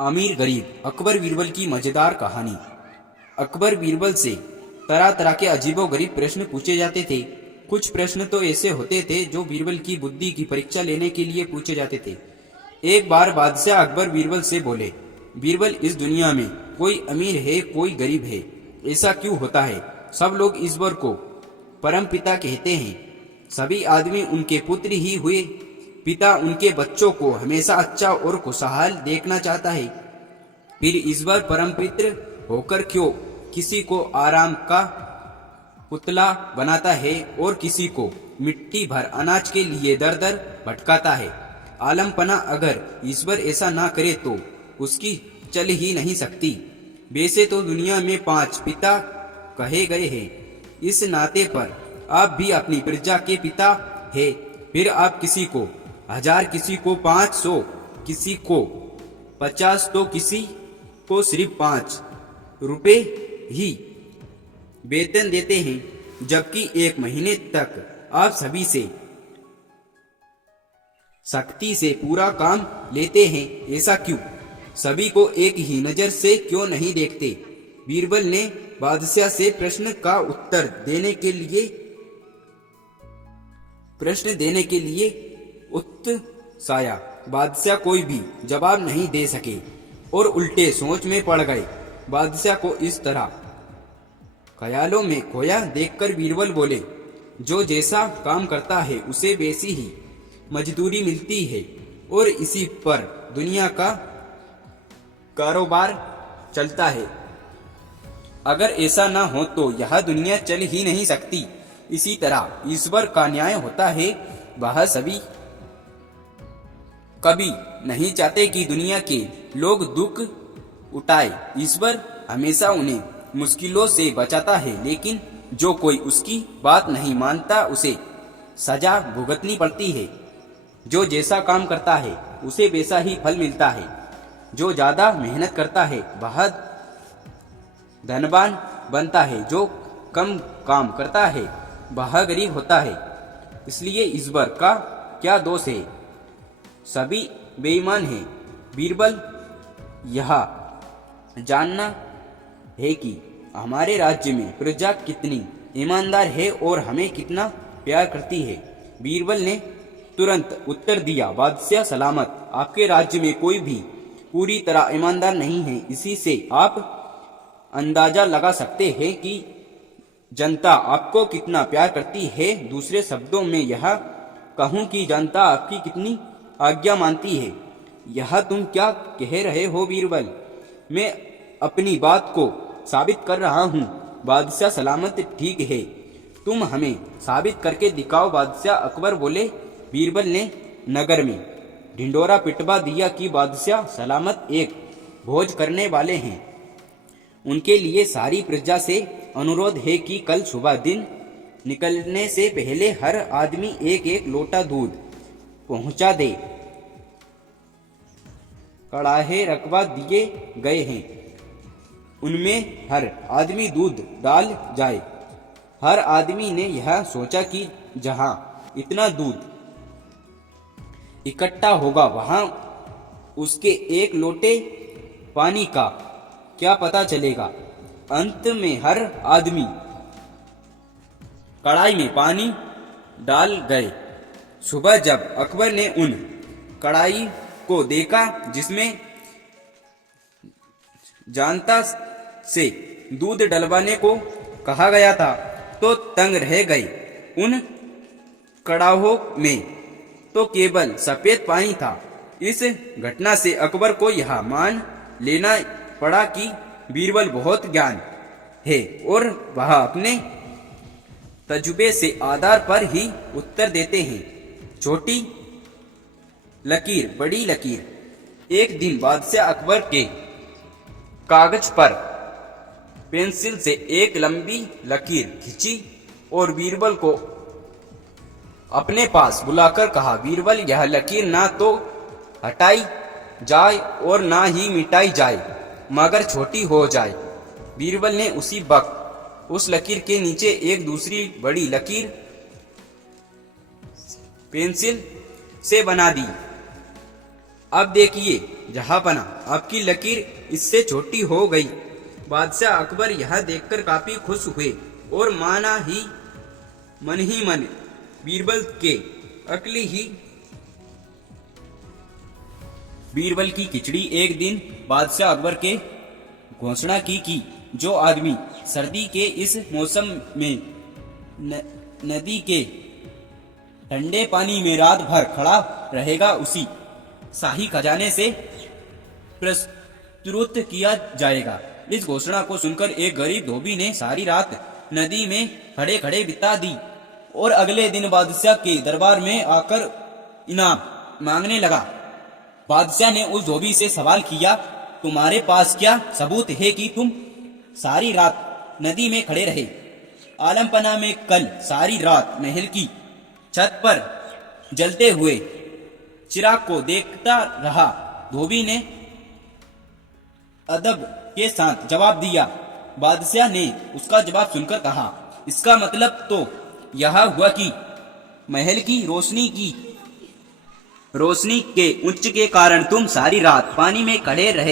अमीर गरीब अकबर बीरबल की मजेदार कहानी। अकबर बीरबल से तरह तरह के अजीबोगरीब प्रश्न पूछे जाते थे। कुछ प्रश्न तो ऐसे होते थे जो बीरबल की बुद्धि की परीक्षा लेने के लिए पूछे जाते थे। एक बार बादशाह अकबर बीरबल से बोले, बीरबल, इस दुनिया में कोई अमीर है, कोई गरीब है, ऐसा क्यों होता है? सब लोग ईश्वर को परम पिता कहते हैं। सभी आदमी उनके पुत्र ही हुए। पिता उनके बच्चों को हमेशा अच्छा और खुशहाल देखना चाहता है। फिर ईश्वर परम पित्र होकर क्यों किसी को आराम का पुतला बनाता है और किसी को मिट्टी भर अनाज के लिए दर दर भटकाता है? आलमपना अगर ईश्वर ऐसा ना करे तो उसकी चल ही नहीं सकती। वैसे तो दुनिया में 5 पिता कहे गए हैं। इस नाते पर आप भी अपनी प्रजा के पिता है। फिर आप किसी को 1000, किसी को 500, किसी को 50, तो किसी को सिर्फ 5 रुपए ही वेतन देते हैं, जबकि 1 महीने तक आप सभी से सख्ती से पूरा काम लेते हैं। ऐसा क्यों? सभी को एक ही नजर से क्यों नहीं देखते? बीरबल ने बादशाह से प्रश्न का उत्तर देने के लिए उत्साया। बादशाह कोई भी जवाब नहीं दे सके और उल्टे सोच में पड़ गए। बादशाह को इस तरह ख्यालों में खोया देखकर बीरबल बोले, जो जैसा काम करता है उसे वैसी ही मजदूरी मिलती है और इसी पर दुनिया का कारोबार चलता है। अगर ऐसा ना हो तो यह दुनिया चल ही नहीं सकती। इसी तरह ईश्वर का न्याय होता है। वह सभी कभी नहीं चाहते कि दुनिया के लोग दुख उठाए। ईश्वर हमेशा उन्हें मुश्किलों से बचाता है, लेकिन जो कोई उसकी बात नहीं मानता उसे सजा भुगतनी पड़ती है। जो जैसा काम करता है उसे वैसा ही फल मिलता है। जो ज्यादा मेहनत करता है वह धनवान बनता है। जो कम काम करता है वह गरीब होता है। इसलिए ईश्वर का क्या दोष है? सभी बेईमान हैं। बीरबल, यह जानना है कि हमारे राज्य में प्रजा कितनी ईमानदार है और हमें कितना प्यार करती है। बीरबल ने तुरंत उत्तर दिया, बादशाह सलामत, आपके राज्य में कोई भी पूरी तरह ईमानदार नहीं है। इसी से आप अंदाजा लगा सकते हैं कि जनता आपको कितना प्यार करती है। दूसरे शब्दों में यह कहूं कि जनता आपकी कितनी आज्ञा मानती है। यह तुम क्या कह रहे हो बीरबल? मैं अपनी बात को साबित कर रहा हूँ। बादशाह सलामत, ठीक है, तुम हमें साबित करके दिखाओ। बादशाह अकबर बोले। बीरबल ने नगर में ढिंडोरा पिटवा दिया कि बादशाह सलामत एक भोज करने वाले हैं। उनके लिए सारी प्रजा से अनुरोध है कि कल सुबह दिन निकलने से पहले हर आदमी 1-1 लोटा दूध पहुंचा दे। कड़ाहे रखवा दिए गए हैं, उनमें हर आदमी दूध डाल जाए। हर आदमी ने यह सोचा कि जहां इतना दूध इकट्ठा होगा वहां उसके 1 लोटे पानी का क्या पता चलेगा। अंत में हर आदमी कढ़ाई में पानी डाल गए। सुबह जब अकबर ने उन कढ़ाई को देखा जिसमें जानता से दूध डलवाने को कहा गया था, तो तंग रह गए। उन कड़ाहों में तो केवल सफेद पानी था। इस घटना से अकबर को यह मान लेना पड़ा कि बीरबल बहुत ज्ञान है और वह अपने तजुर्बे से आधार पर ही उत्तर देते हैं। छोटी लकीर बड़ी लकीर। एक दिन बादशाह अकबर के कागज पर पेंसिल से एक लंबी लकीर खींची और बीरबल को अपने पास बुलाकर कहा, बीरबल, यह लकीर ना तो हटाई जाए और ना ही मिटाई जाए, मगर छोटी हो जाए। बीरबल ने उसी वक्त उस लकीर के नीचे एक दूसरी बड़ी लकीर पेंसिल से बना दी। अब देखिए जहांपना, आपकी लकीर इससे छोटी हो गई। बादशाह अकबर यह देखकर काफी खुश हुए और मन ही मन बीरबल की खिचड़ी एक दिन बादशाह अकबर के घोषणा की कि जो आदमी सर्दी के इस मौसम में नदी के ठंडे पानी में रात भर खड़ा रहेगा उसी शाही खजाने से प्रस्तुत किया जाएगा। इस घोषणा को सुनकर एक गरीब धोबी ने सारी रात नदी में खड़े खड़े बिता दी और अगले दिन बादशाह के दरबार में आकर इनाम मांगने लगा। बादशाह ने उस धोबी से सवाल किया, तुम्हारे पास क्या सबूत है कि तुम सारी रात नदी में खड़े रहे? आलमपना में कल सारी रात महल की छत पर जलते हुए चिराग को देखता रहा। धोबी ने अदब के साथ जवाब दिया। बादशाह ने उसका जवाब सुनकर कहा, इसका मतलब तो यह हुआ कि महल की रोशनी के उच्च के कारण तुम सारी रात पानी में खड़े रह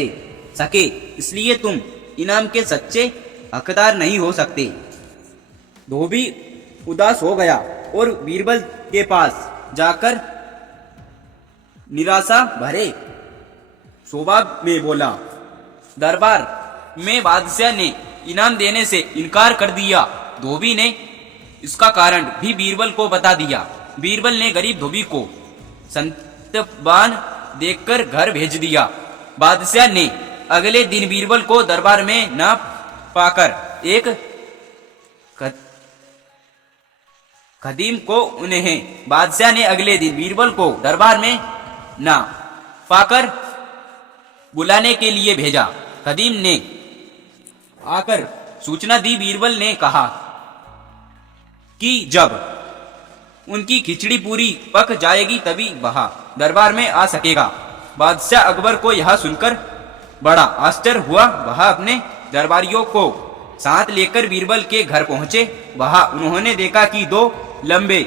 सके, इसलिए तुम इनाम के सच्चे हकदार नहीं हो सकते। धोबी उदास हो गया और बीरबल के पास जाकर निराशा भरे स्वभाव में बोला, दरबार में बादशाह ने इनाम देने से इनकार कर दिया। धोबी ने इसका कारण भी बीरबल को बता दिया। बीरबल ने गरीब धोबी को संतबान देखकर घर भेज दिया। बादशाह ने अगले दिन बीरबल को दरबार में न पाकर एक खदीम को बादशाह ने अगले दिन बीरबल को दरबार में न पाकर बुलाने के लिए भेजा। खदीम ने आकर सूचना दी। बीरबल ने कहा कि जब उनकी खिचड़ी पूरी पक जाएगी तभी वह दरबार में आ सकेगा। बादशाह अकबर को यह सुनकर बड़ा आश्चर्य हुआ। वह अपने दरबारियों को साथ लेकर बीरबल के घर पहुंचे। वहां उन्होंने देखा कि दो लंबे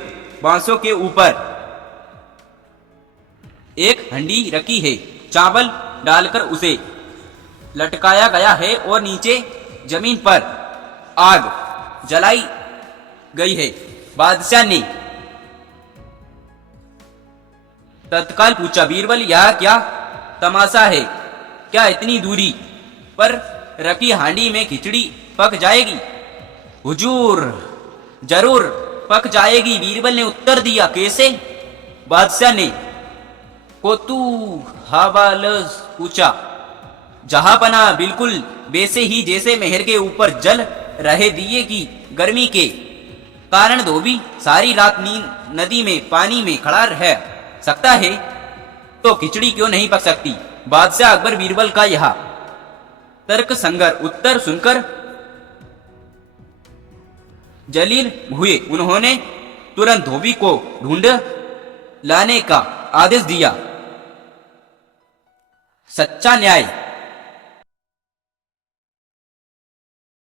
बांसों के ऊपर एक हंडी रखी है, चावल डालकर उसे लटकाया गया है और नीचे जमीन पर आग जलाई गई है। बादशाह ने तत्काल पूछा, बीरबल यह क्या तमाशा है? क्या इतनी दूरी पर रखी हांडी में खिचड़ी पक जाएगी? हुजूर, जरूर पक जाएगी। बीरबल ने उत्तर दिया। कैसे? बादशाह ने कौतूहल पूछा। जहांपना, बिल्कुल वैसे ही जैसे महल के ऊपर जल रहे दिए की गर्मी के कारण धोबी सारी रात नदी में पानी में खड़ा रह सकता है, तो खिचड़ी क्यों नहीं पक सकती? बादशाह अकबर बीरबल का यह तर्कसंगत उत्तर सुनकर जलील हुए। उन्होंने तुरंत धोबी को ढूंढ लाने का आदेश दिया। सच्चा न्याय